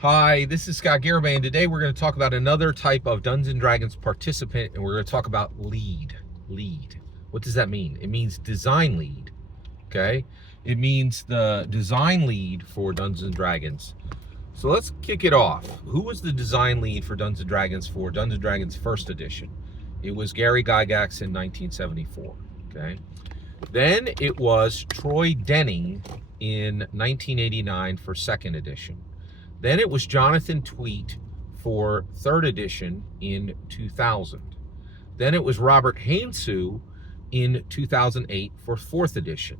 Hi, this is Scott Garibay, and today we're going to talk about another type of Dungeons & Dragons participant, and we're going to talk about lead. Lead. What does that mean? It means design lead, okay? It means the design lead for Dungeons & Dragons. So let's kick it off. Who was the design lead for Dungeons & Dragons for Dungeons & Dragons First Edition? It was Gary Gygax in 1974, okay? Then it was Troy Denning in 1989 for Second Edition. Then it was Jonathan Tweet for Third Edition in 2000. Then it was Robert Hainsou in 2008 for Fourth Edition.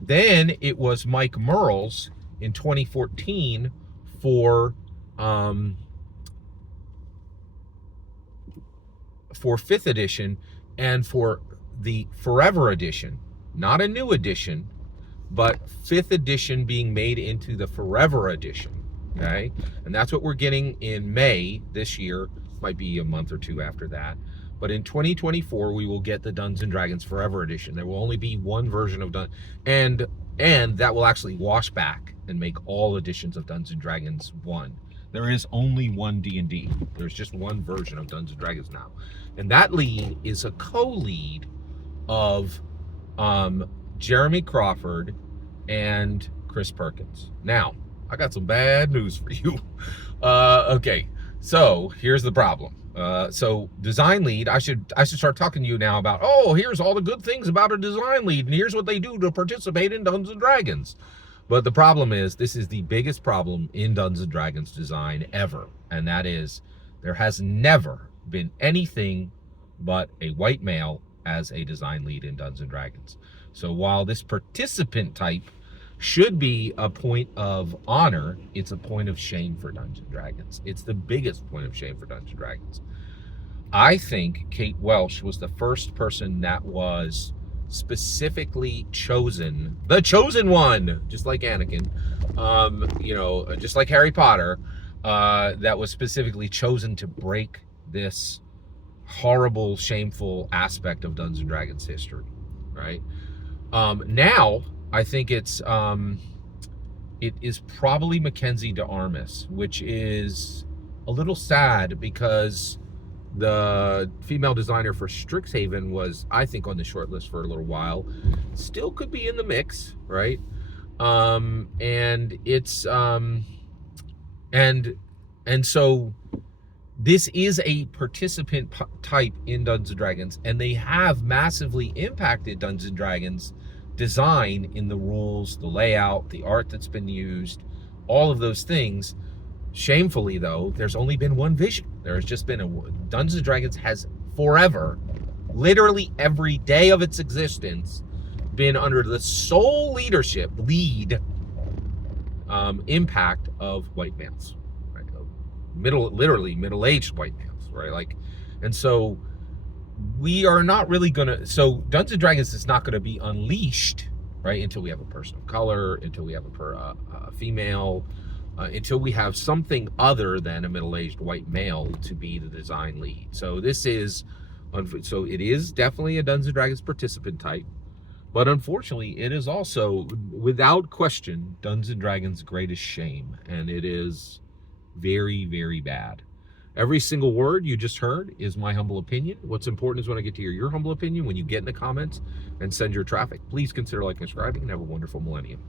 Then it was Mike Merles in 2014 for Fifth Edition, and for the Forever Edition, not a new edition, but Fifth Edition being made into the Forever Edition. Okay, and that's what we're getting in May this year. Might be a month or two after that, but in 2024 we will get the Dungeons & Dragons Forever Edition. There will only be one version of and that will actually wash back and make all editions of Dungeons & Dragons one. There is only one D&D. There's just one version of Dungeons & Dragons now, and that lead is a co-lead of Jeremy Crawford and Chris Perkins. Now, I got some bad news for you. Okay, so here's the problem. So design lead, I should start talking to you now about, oh, here's all the good things about a design lead, and here's what they do to participate in Dungeons & Dragons. But the problem is, this is the biggest problem in Dungeons & Dragons design ever, and that is there has never been anything but a white male as a design lead in Dungeons & Dragons. So while this participant type should be a point of honor, it's a point of shame for Dungeons & Dragons. It's the biggest point of shame for Dungeons & Dragons. I think Kate Welsh was the first person that was specifically chosen, the chosen one, just like Anakin, just like Harry Potter, that was specifically chosen to break this horrible, shameful aspect of Dungeons & Dragons history, right? Now, I think it is probably Mackenzie DeArmas, which is a little sad because the female designer for Strixhaven was, I think, on the short list for a little while. Still could be in the mix, right? And it's and so this is a participant type in Dungeons & Dragons, and they have massively impacted Dungeons & Dragons design in the rules, the layout, the art that's been used, all of those things. Shamefully, though, there's only been one vision. There's just been Dungeons & Dragons has forever, literally every day of its existence, been under the sole lead impact of white males, right? Literally middle-aged white males, right? And so we are not really gonna, so Dungeons & Dragons is not gonna be unleashed, right, until we have a person of color, until we have a female, until we have something other than a middle-aged white male to be the design lead. So this is, so it is definitely a Dungeons & Dragons participant type, but unfortunately it is also, without question, Dungeons & Dragons' greatest shame, and it is very, very bad. Every single word you just heard is my humble opinion. What's important is when I get to hear your humble opinion, when you get in the comments and send your traffic. Please consider liking and subscribing, and have a wonderful millennium.